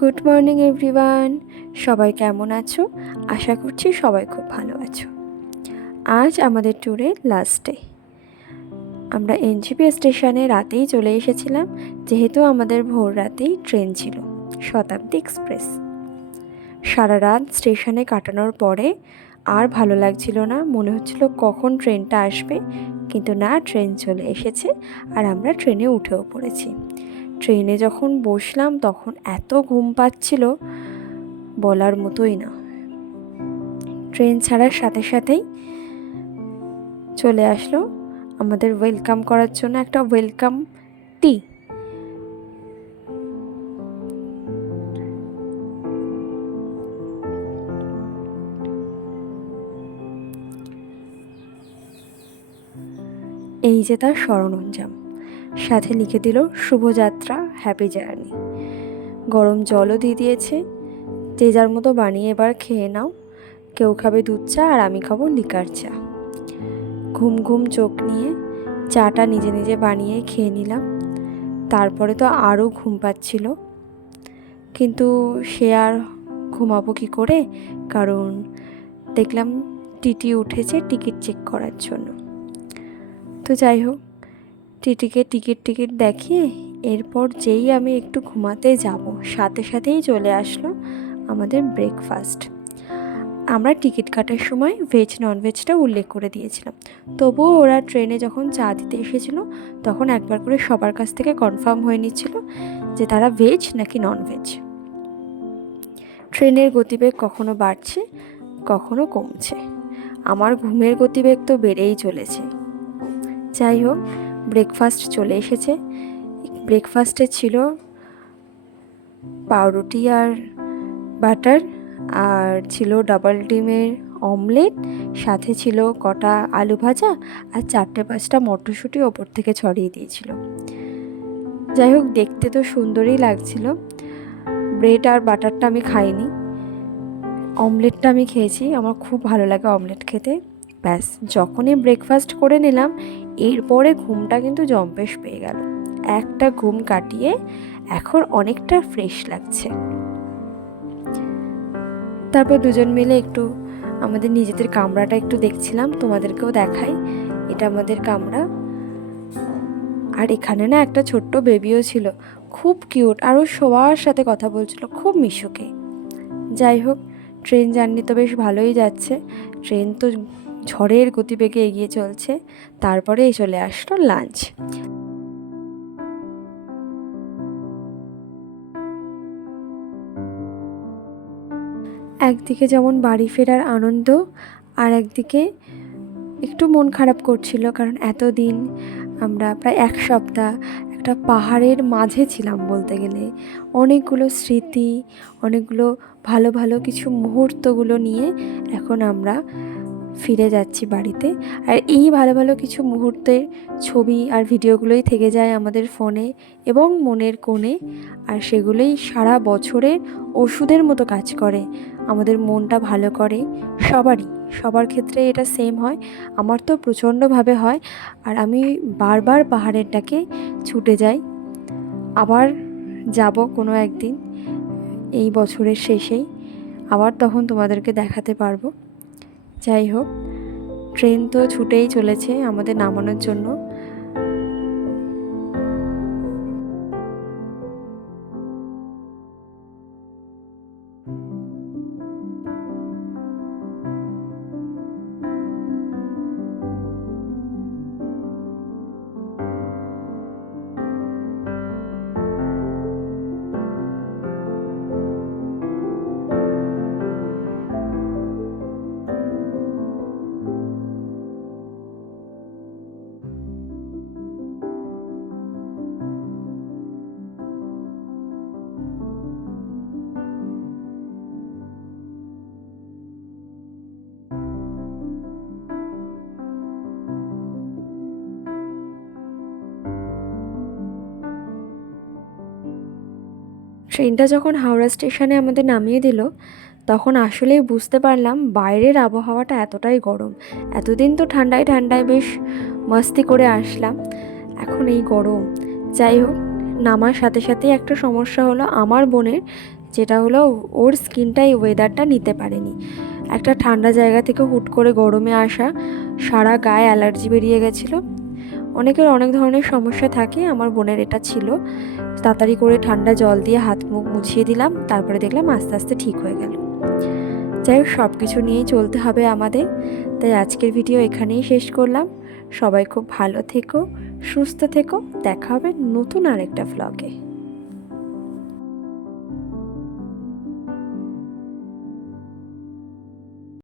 Good morning everyone সবাই কেমন আছো? আশা করছি সবাই খুব ভালো আছো। আজ আমাদের ট্যুরের লাস্ট ডে আমরা এনজিপি স্টেশনে রাতেই চলে এসেছিলাম, যেহেতু আমাদের ভোর রাতেই ট্রেন ছিল, শতাব্দী এক্সপ্রেস সারা রাত স্টেশনে কাটানোর পরে আর ভালো লাগছিল না, মনে হচ্ছিল কখন ট্রেনটা আসবে, কিন্তু না ট্রেন চলে এসেছে, আর আমরা ট্রেনে উঠেও পড়েছি। ট্রেনে যখন বসলাম, তখন এত ঘুম পাচ্ছিল বলার মতোই না। ট্রেন ছাড়ার সাথে সাথেই চলে আসলো আমাদের ওয়েলকাম করার জন্য একটা ওয়েলকাম টি। এই যে তার স্মরণঞ্জাম। সাথে লিখে দিল, শুভযাত্রা হ্যাপি জার্নি গরম জলও দিয়ে দিয়েছে। যে যার মতো বানিয়ে এবার খেয়ে নাও। কেউ খাবে দুধ চা আর আমি খাব লিকার চা। ঘুম ঘুম চোখ নিয়ে চাটা নিজে নিজে বানিয়ে খেয়ে নিলাম। তারপরে তো আরও ঘুম পাচ্ছিল। কিন্তু সে আর ঘুমাবো কী করে? কারণ দেখলাম টিটি উঠেছে টিকিট চেক করার জন্য। তো যাই হোক টিটিকে টিকিট টিকিট দেখিয়ে এরপর যেই আমি একটু ঘুমাতে যাব, সাথে সাথেই চলে আসলো আমাদের ব্রেকফাস্ট আমরা টিকিট কাটার সময় ভেজ ননভেজটা উল্লেখ করে দিয়েছিলাম। তবুও ওরা ট্রেনে যখন চা দিতে এসেছিল, তখন একবার করে সবার কাছ থেকে কনফার্ম হয়ে নিচ্ছিল যে তারা ভেজ নাকি ননভেজ ট্রেনের গতিবেগ কখনো বাড়ছে, কখনো কমছে। আমার ঘুমের গতিবেগ তো বেড়েই চলেছে। যাই হোক ব্রেকফাস্ট চলে এসেছে। ব্রেকফাস্টে ছিল পাউরুটি আর বাটার, আর ছিল ডাবল ডিমের অমলেট সাথে ছিল কটা আলু ভাজা, আর চারটে পাঁচটা মটরশুঁটি ওপর থেকে ছড়িয়ে দিয়েছিল। যাই হোক, দেখতে তো সুন্দরই লাগছিল। ব্রেড আর বাটারটা আমি খাইনি। অমলেটটা আমি খেয়েছি, আমার খুব ভালো লাগে অমলেট খেতে। ব্যাস, যখনই ব্রেকফাস্ট করে নিলাম, এরপরে ঘুমটা কিন্তু জম্পেশ পেয়ে গেল। একটা ঘুম কাটিয়ে এখন অনেকটা ফ্রেশ লাগছে। তারপর দুজন মিলে একটু আমাদের নিজেদের কামরাটা একটু দেখছিলাম, তোমাদেরকেও দেখাই। এটা আমাদের কামরা। আর এখানে না একটা ছোট্ট বেবিও ছিল, খুব কিউট আরও সবার সাথে কথা বলছিল, খুব মিশুকে। যাই হোক ট্রেন জার্নি তো বেশ ভালোই যাচ্ছে। ট্রেন তো ঝড়ের গতিবেগে এগিয়ে চলছে। তারপরে চলে আসলো লাঞ্চ। একদিকে যেমন বাড়ি ফেরার আনন্দ, আর একদিকে একটু মন খারাপ করছিল, কারণ এতদিন আমরা প্রায় এক সপ্তাহ একটা পাহাড়ের মাঝে ছিলাম বলতে গেলে। অনেকগুলো স্মৃতি, অনেকগুলো ভালো ভালো কিছু মুহূর্তগুলো নিয়ে এখন আমরা ফিরে যাচ্ছি বাড়িতে। আর এই ভালো ভালো কিছু মুহূর্তের ছবি আর ভিডিওগুলোই থেকে যায় আমাদের ফোনে এবং মনের কোণে। আর সেগুলোই সারা বছরের ওষুধের মতো কাজ করে। আমাদের মনটা ভালো করে। সবারই, সবার ক্ষেত্রে এটা সেম হয়। আমার তো প্রচণ্ডভাবে হয়। আর আমি বারবার পাহাড়ের ডাকে ছুটে যাই। আবার যাব কোনো একদিন, এই বছরের শেষেই। আবার তখন তোমাদেরকে দেখাতে পারব। যাই হোক ট্রেন তো ছুটেই চলেছে আমাদের নামানোর জন্য। ট্রেনটা যখন হাওড়া স্টেশনে আমাদের নামিয়ে দিল, তখন আসলেই বুঝতে পারলাম বাইরের আবহাওয়াটা এতটাই গরম। এতদিন তো ঠান্ডায় ঠান্ডায় বেশ মস্তি করে আসলাম। এখন এই গরম। যাই হোক, নামার সাথে সাথেই একটা সমস্যা হলো আমার বোনের, যেটা হলো ওর স্কিনটা এই ওয়েদারটা নিতে পারেনি। একটা ঠান্ডা জায়গা থেকে হুট করে গরমে আসা, সারা গায়ে অ্যালার্জি বেরিয়ে গেছিল। অনেকের অনেক ধরনের সমস্যা থাকে, আমার বোনের এটা ছিল। তাড়াতাড়ি করে ঠান্ডা জল দিয়ে হাত মুখ মুছিয়ে দিলাম, তারপরে দেখলাম আস্তে আস্তে ঠিক হয়ে গেল। যাই হোক সব কিছু নিয়েই চলতে হবে আমাদের, তাই আজকের ভিডিও এখানেই শেষ করলাম। সবাই খুব ভালো থেকো, সুস্থ থেকো, দেখা হবে নতুন আরেকটা ভ্লগে